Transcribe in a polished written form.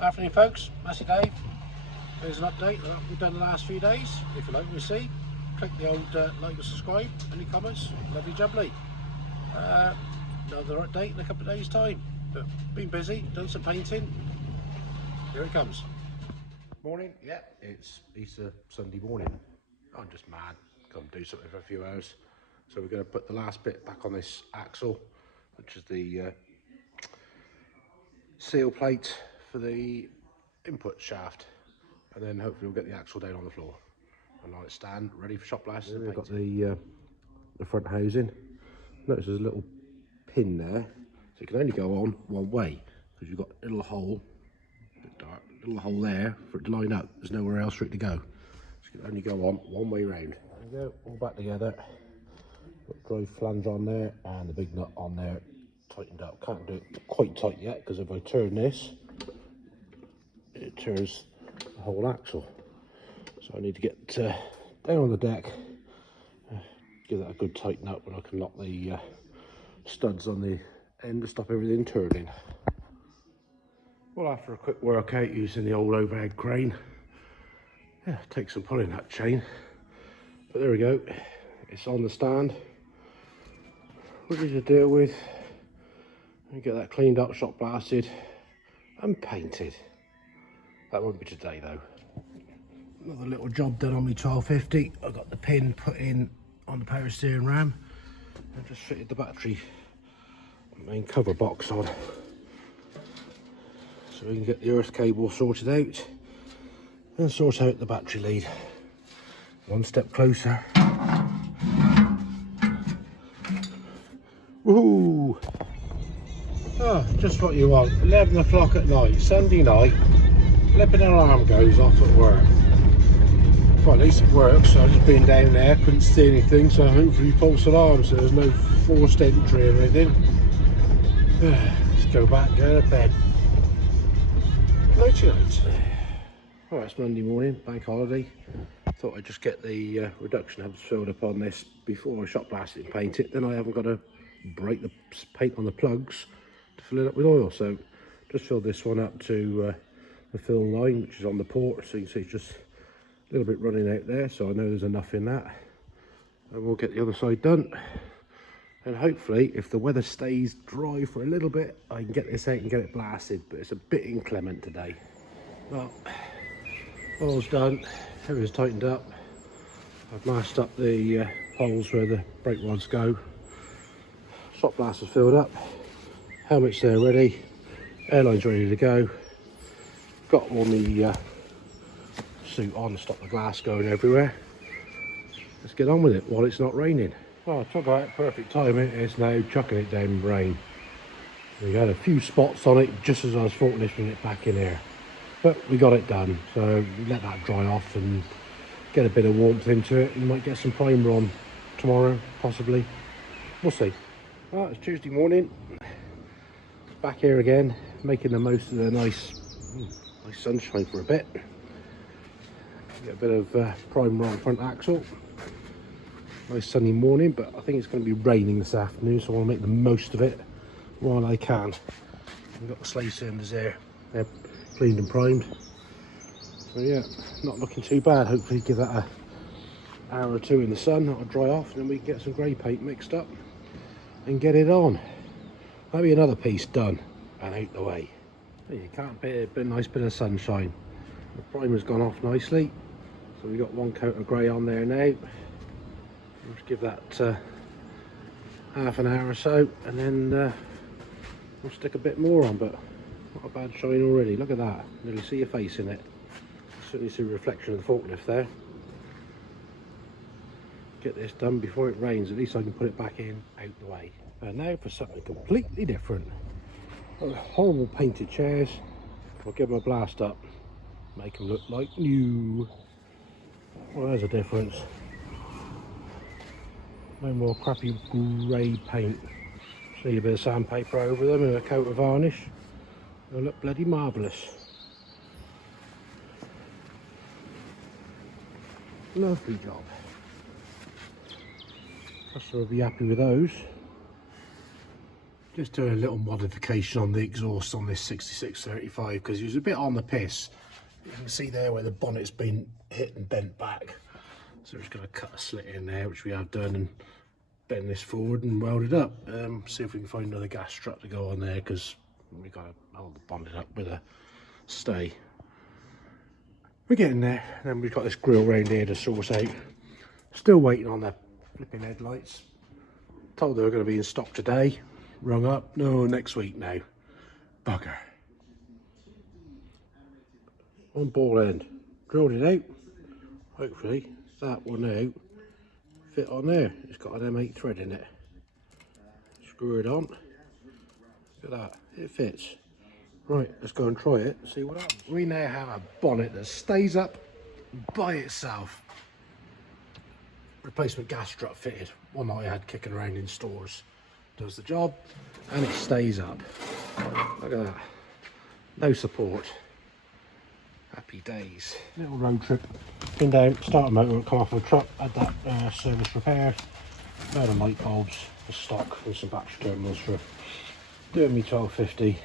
Afternoon folks, Massey Dave. Here's an update on what we've done the last few days. If you like what you see, click the old like and subscribe. Any comments? Lovely jubbly. Another update in a couple of days time. But been busy, done some painting. Here it comes. Morning, yeah, it's Easter Sunday morning. I'm just mad, come do something for a few hours. So we're going to put the last bit back on this axle, which is the seal plate for the input shaft, and then hopefully we'll get the axle down on the floor and let it stand ready for shop blasting. We've got the front housing. Notice there's a little pin there, so it can only go on one way because you've got a little hole, a bit dark, little hole there for it to line up. There's nowhere else for it to go, so it can only go on one way round. There we go, all back together. Got drive flange on there and the big nut on there, tightened up. Can't do it quite tight yet because if I turn this, it turns the whole axle. So I need to get down on the deck, give that a good tighten up, and I can lock the studs on the end to stop everything turning. Well, after a quick workout using the old overhead crane, yeah, take some pulling that chain, but there we go, it's on the stand, ready to deal with, and get that cleaned up, shot blasted and painted. That won't be today though. Another little job done on my 1250. I got the pin put in on the power steering ram and just fitted the battery main cover box on, so we can get the earth cable sorted out and sort out the battery lead. One step closer. Woohoo! Oh, just what you want. 11 o'clock at night, Sunday night. Flipping alarm goes off at work. Well, at least it works. So I've just been down there, couldn't see anything, so hopefully false alarm, so there's no forced entry or anything. Let's go back, go to bed. Nighty night. Alright, it's Monday morning, bank holiday. Thought I'd just get the reduction hubs filled up on this before I shot blast it and paint it. Then I haven't got to break the paint on the plugs to fill it up with oil. So just filled this one up to the fill line, which is on the port. So you can see it's just a little bit running out there. So I know there's enough in that. And we'll get the other side done. And hopefully, if the weather stays dry for a little bit, I can get this out and get it blasted. But it's a bit inclement today. Well, all's done. Everything's tightened up. I've mashed up the holes where the brake rods go. Shot blaster's filled up. Helmet's there ready. Airline's ready to go. Got all the suit on to stop the glass going everywhere. Let's get on with it while it's not raining. Well, talk about perfect timing. It's now chucking it down with rain. We had a few spots on it just as I was forklifting it back in here, but we got it done. So we let that dry off and get a bit of warmth into it. You might get some primer on tomorrow, possibly. We'll see. Well, it's Tuesday morning. Back here again, making the most of the nice sunshine for a bit. Get a bit of primer on front axle. Nice sunny morning, but I think it's going to be raining this afternoon, so I want to make the most of it while I can. We've got the slave cylinders there, they're cleaned and primed. So yeah, not looking too bad. Hopefully give that an hour or two in the sun, that'll dry off, and then we can get some grey paint mixed up and get it on. Maybe another piece done and out the way. There you can't beat a nice bit of sunshine. The primer's gone off nicely, so we've got one coat of grey on there now. We'll just give that half an hour or so, and then we'll stick a bit more on, but not a bad shine already. Look at that, nearly see your face in it. Certainly see a reflection of the forklift there. Get this done before it rains, at least I can put it back in out the way. And now for something completely different. Horrible painted chairs. We'll give them a blast up, make them look like new. Well, there's a difference. No more crappy grey paint. Just need a bit of sandpaper over them and a coat of varnish. They'll look bloody marvellous. Lovely job. Customer will be happy with those. Just doing a little modification on the exhaust on this 6635 because he was a bit on the piss. You can see there where the bonnet's been hit and bent back. So we're just going to cut a slit in there, which we have done, and bend this forward and weld it up. See if we can find another gas strut to go on there, because we've got to hold the bonnet up with a stay. We're getting there. And then we've got this grill round here to source out. Still waiting on the flipping headlights. Told they were going to be in stock today. Rung up. No, next week now. Bugger. On ball end. Drilled it out. Hopefully that one out fit on there. It's got an M8 thread in it. Screw it on. Look at that. It fits. Right, let's go and try it. See what happens. We now have a bonnet that stays up by itself. Replacement gas strut fitted. One that I had kicking around in stores. Does the job and it stays up. Look at that. No support. Happy days. Little road trip. Been down, starter motor, come off the truck, had that service repair. Load of light bulbs, a stock and some battery terminals for doing me 1250.